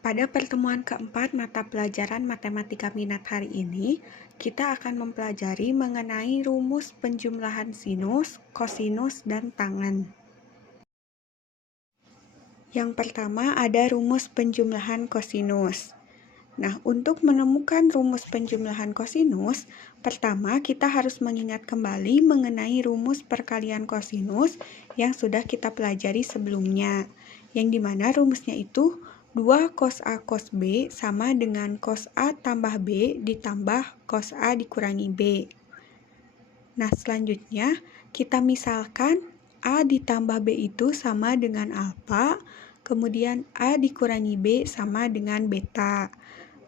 Pada pertemuan keempat mata pelajaran matematika minat hari ini, kita akan mempelajari mengenai rumus penjumlahan sinus, kosinus, dan tangen. Yang pertama ada rumus penjumlahan kosinus. Nah, untuk menemukan rumus penjumlahan kosinus, pertama kita harus mengingat kembali mengenai rumus perkalian kosinus yang sudah kita pelajari sebelumnya, yang dimana rumusnya itu 2 cos A cos B sama dengan cos A tambah B ditambah cos A dikurangi B. Nah, selanjutnya kita misalkan A ditambah B itu sama dengan alfa, kemudian A dikurangi B sama dengan beta.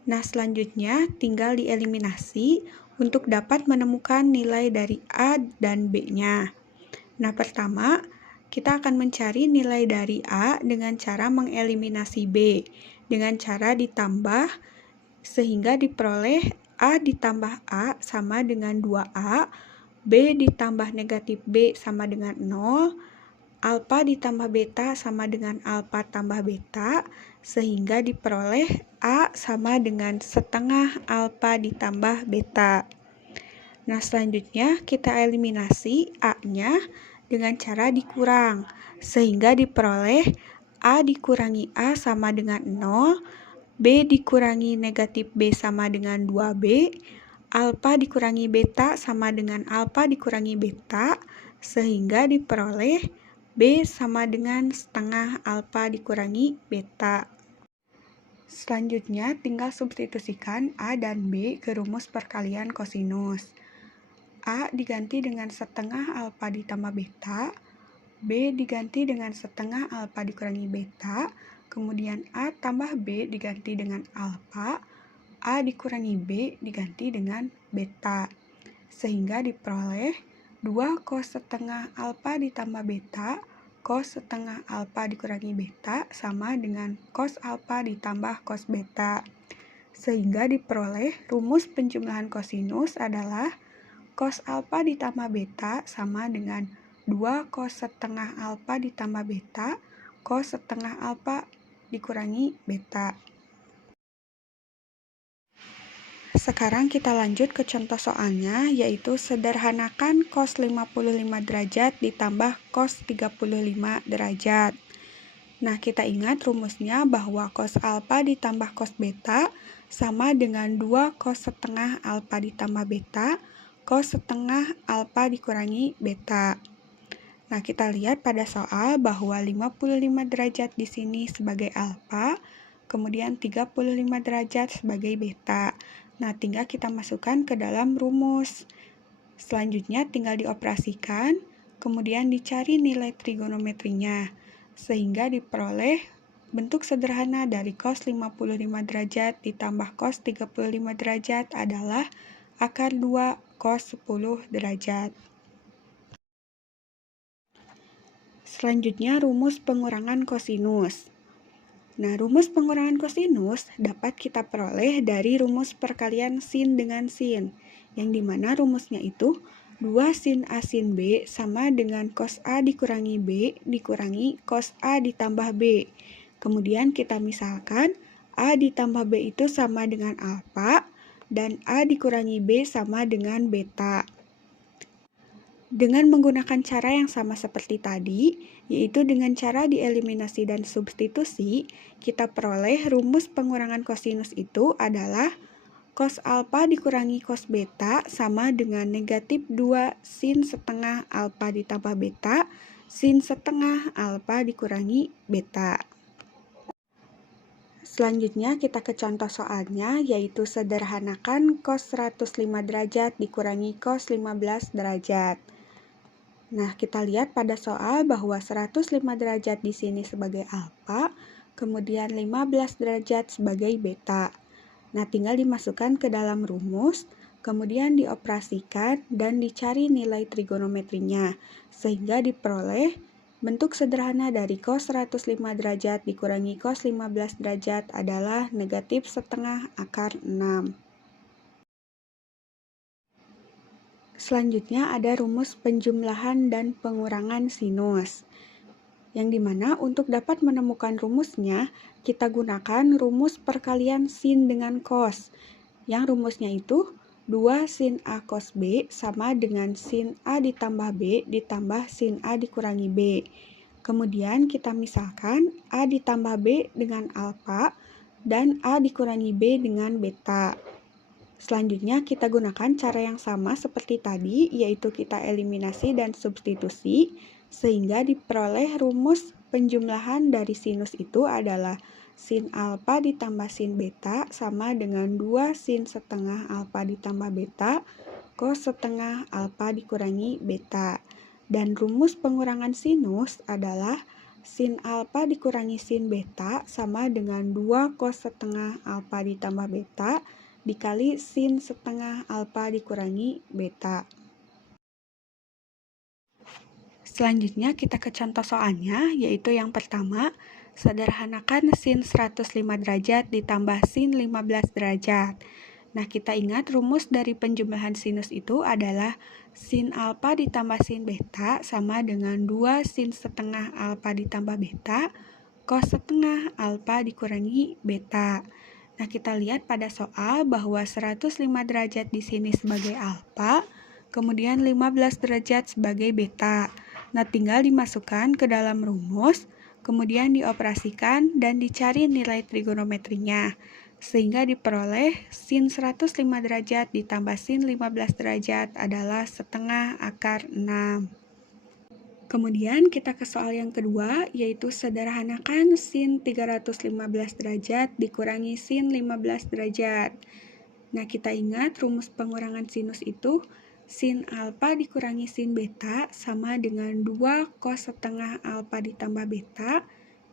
Nah, selanjutnya tinggal dieliminasi untuk dapat menemukan nilai dari A dan B-nya. Nah, pertama, kita akan mencari nilai dari A dengan cara mengeliminasi B, dengan cara ditambah sehingga diperoleh A ditambah A sama dengan 2A, B ditambah negatif B sama dengan 0, alfa ditambah beta sama dengan alfa tambah beta, sehingga diperoleh A sama dengan setengah alfa ditambah beta. Nah, selanjutnya kita eliminasi A-nya dengan cara dikurang, sehingga diperoleh A dikurangi A sama dengan 0, B dikurangi negatif B sama dengan 2B, alfa dikurangi beta sama dengan alfa dikurangi beta, sehingga diperoleh B sama dengan setengah alfa dikurangi beta. Selanjutnya tinggal substitusikan A dan B ke rumus perkalian kosinus. A diganti dengan setengah alfa ditambah beta, B diganti dengan setengah alfa dikurangi beta, kemudian A tambah B diganti dengan alfa, A dikurangi B diganti dengan beta, sehingga diperoleh 2 cos setengah alfa ditambah beta, cos setengah alfa dikurangi beta sama dengan cos alfa ditambah cos beta, sehingga diperoleh rumus penjumlahan kosinus adalah cos alfa ditambah beta sama dengan 2 cos setengah alfa ditambah beta, cos setengah alfa dikurangi beta. Sekarang kita lanjut ke contoh soalnya, yaitu sederhanakan cos 55 derajat ditambah cos 35 derajat. Nah, kita ingat rumusnya bahwa cos alfa ditambah cos beta sama dengan 2 cos setengah alfa ditambah beta, cos setengah alfa dikurangi beta. Nah, kita lihat pada soal bahwa 55 derajat di sini sebagai alfa, kemudian 35 derajat sebagai beta. Nah, tinggal kita masukkan ke dalam rumus. Selanjutnya tinggal dioperasikan, kemudian dicari nilai trigonometrinya, sehingga diperoleh bentuk sederhana dari cos 55 derajat ditambah cos 35 derajat adalah akar 2 cos 10 derajat. Selanjutnya rumus pengurangan kosinus. Nah, rumus pengurangan kosinus dapat kita peroleh dari rumus perkalian sin dengan sin, yang dimana rumusnya itu 2 sin A sin B sama dengan cos A dikurangi B dikurangi cos A ditambah B. Kemudian kita misalkan A ditambah B itu sama dengan alfa, dan A dikurangi B sama dengan beta. Dengan menggunakan cara yang sama seperti tadi, yaitu dengan cara dieliminasi dan substitusi, kita peroleh rumus pengurangan kosinus itu adalah cos alfa dikurangi cos beta sama dengan negatif 2 sin setengah alfa ditambah beta, sin setengah alfa dikurangi beta. Selanjutnya kita ke contoh soalnya, yaitu sederhanakan cos 105 derajat dikurangi cos 15 derajat. Nah, kita lihat pada soal bahwa 105 derajat di sini sebagai alfa, kemudian 15 derajat sebagai beta. Nah, tinggal dimasukkan ke dalam rumus, kemudian dioperasikan dan dicari nilai trigonometrinya, sehingga diperoleh bentuk sederhana dari cos 105 derajat dikurangi cos 15 derajat adalah negatif setengah akar 6. Selanjutnya ada rumus penjumlahan dan pengurangan sinus. yang dimana untuk dapat menemukan rumusnya, kita gunakan rumus perkalian sin dengan cos. Yang rumusnya itu 2 sin A cos B sama dengan sin A ditambah B ditambah sin A dikurangi B. Kemudian kita misalkan A ditambah B dengan alfa dan A dikurangi B dengan beta. Selanjutnya kita gunakan cara yang sama seperti tadi, yaitu kita eliminasi dan substitusi, sehingga diperoleh rumus penjumlahan dari sinus itu adalah sin alfa ditambah sin beta sama dengan 2 sin setengah alfa ditambah beta cos setengah alfa dikurangi beta. Dan rumus pengurangan sinus adalah sin alfa dikurangi sin beta sama dengan 2 cos setengah alfa ditambah beta dikali sin setengah alfa dikurangi beta. Selanjutnya kita ke contoh soalnya, yaitu yang pertama, sederhanakan sin 105 derajat ditambah sin 15 derajat. Nah, kita ingat rumus dari penjumlahan sinus itu adalah sin alfa ditambah sin beta sama dengan 2 sin setengah alfa ditambah beta cos setengah alfa dikurangi beta. Nah, kita lihat pada soal bahwa 105 derajat di sini sebagai alfa, kemudian 15 derajat sebagai beta. Nah, tinggal dimasukkan ke dalam rumus, kemudian dioperasikan dan dicari nilai trigonometrinya. Sehingga diperoleh sin 105 derajat ditambah sin 15 derajat adalah setengah akar 6. Kemudian kita ke soal yang kedua, yaitu sederhanakan sin 315 derajat dikurangi sin 15 derajat. Nah, kita ingat rumus pengurangan sinus itu sin alfa dikurangi sin beta sama dengan 2 cos setengah alfa ditambah beta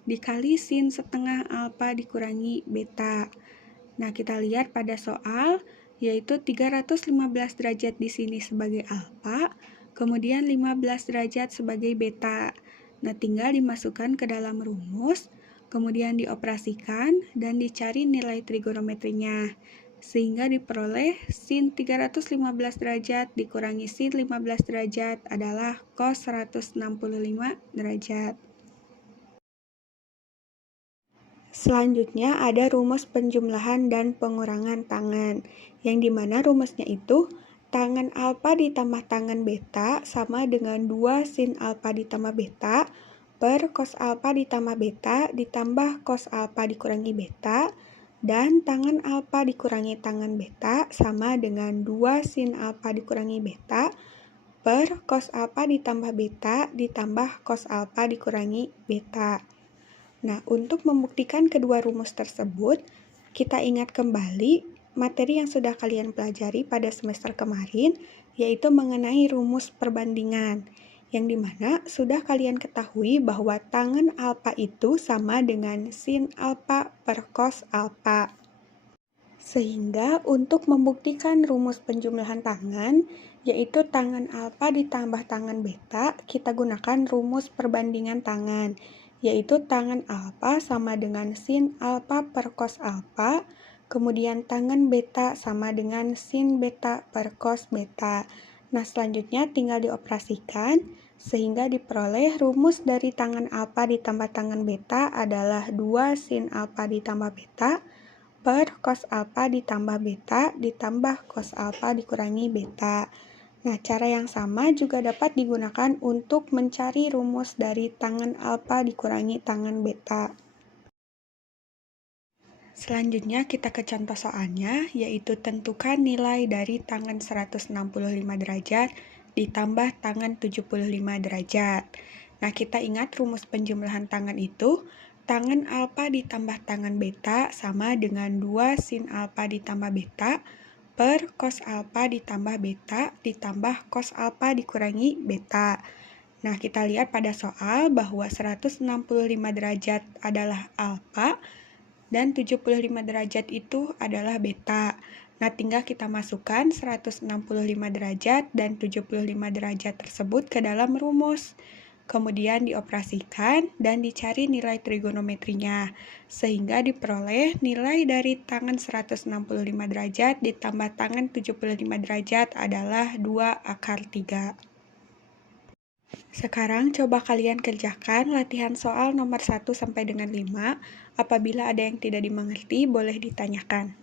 dikali sin setengah alfa dikurangi beta. Nah, kita lihat pada soal, yaitu 315 derajat di sini sebagai alfa, kemudian 15 derajat sebagai beta. Nah, tinggal dimasukkan ke dalam rumus, kemudian dioperasikan dan dicari nilai trigonometrinya. Sehingga diperoleh sin 315 derajat dikurangi sin 15 derajat adalah cos 165 derajat. Selanjutnya ada rumus penjumlahan dan pengurangan tangan, yang dimana rumusnya itu tangan alfa ditambah tangan beta sama dengan 2 sin alfa ditambah beta per cos alfa ditambah beta ditambah cos alfa dikurangi beta, dan tangan alfa dikurangi tangan beta sama dengan 2 sin alfa dikurangi beta per cos alfa ditambah beta ditambah cos alfa dikurangi beta. Nah, untuk membuktikan kedua rumus tersebut, kita ingat kembali materi yang sudah kalian pelajari pada semester kemarin, yaitu mengenai rumus perbandingan, yang dimana sudah kalian ketahui bahwa tangen alfa itu sama dengan sin alfa per cos alfa. Sehingga untuk membuktikan rumus penjumlahan tangan, yaitu tangan alfa ditambah tangan beta, kita gunakan rumus perbandingan tangan, yaitu tangan alfa sama dengan sin alfa per cos alfa, kemudian tangan beta sama dengan sin beta per cos beta. Nah, selanjutnya tinggal dioperasikan, sehingga diperoleh rumus dari tangan alfa ditambah tangan beta adalah 2 sin alfa ditambah beta per cos alfa ditambah beta ditambah cos alfa dikurangi beta. Nah, cara yang sama juga dapat digunakan untuk mencari rumus dari tangen alfa dikurangi tangen beta. Selanjutnya kita ke contoh soalnya, yaitu tentukan nilai dari tangen 165 derajat ditambah tangen 75 derajat. Nah, kita ingat rumus penjumlahan tangen itu, tangen alfa ditambah tangen beta sama dengan 2 sin alfa ditambah beta per cos alfa ditambah beta ditambah cos alfa dikurangi beta. Nah, kita lihat pada soal bahwa 165 derajat adalah alfa dan 75 derajat itu adalah beta. Nah, tinggal kita masukkan 165 derajat dan 75 derajat tersebut ke dalam rumus. Kemudian dioperasikan dan dicari nilai trigonometrinya, sehingga diperoleh nilai dari tangen 165 derajat ditambah tangen 75 derajat adalah 2 akar 3. Sekarang coba kalian kerjakan latihan soal nomor 1 sampai dengan 5. Apabila ada yang tidak dimengerti, boleh ditanyakan.